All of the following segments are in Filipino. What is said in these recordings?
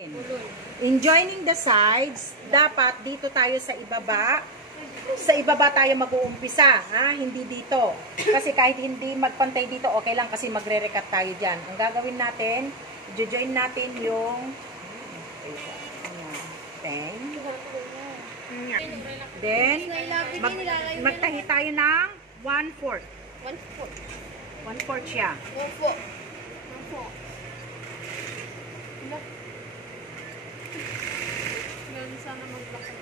In joining the sides, dapat dito tayo sa ibaba. Sa ibaba tayo mag-uumpisa, ha? Hindi dito. Kasi kahit hindi magpantay dito, okay lang kasi magre-recut tayo dyan. Ang gagawin natin, i-join natin yung then magtahi tayo ng 1/4. 1/4 siya. Ganun sana maglaki.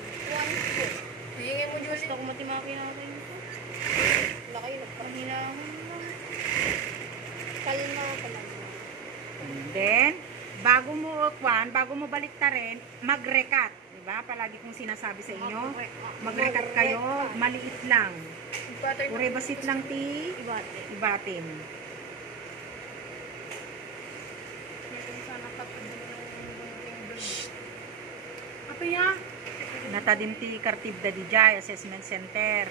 Hingin mo, Julie. Gusto ko matimaki natin ito. Laki, nagpahinahan lang. Kalma ka lang. And then, bago mo baliktarin, mag-recut. Diba? Palagi kong sinasabi sa inyo, mag-recut kayo, maliit lang. Ure basit lang ti, ibatin. Apa ya? Natadim ti Kartibda di Jai Assessment Center.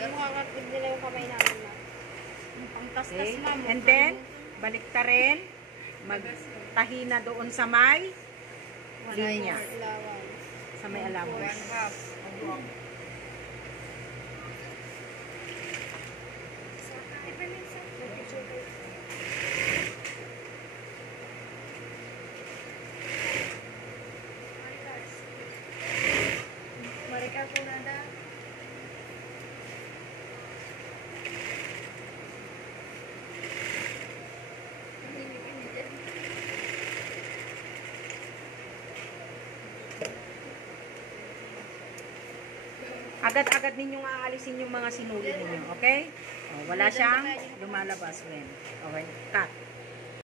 Yung kakatid nila yung kamay namin na. Pangtastas na. And then, baliktarin, magtahi na doon sa may linya. Sa may allowance. Mereka pun ada. Agad-agad ninyong aalisin yung mga sinuli ninyo, okay? O, wala siyang lumalabas when. Okay, cut.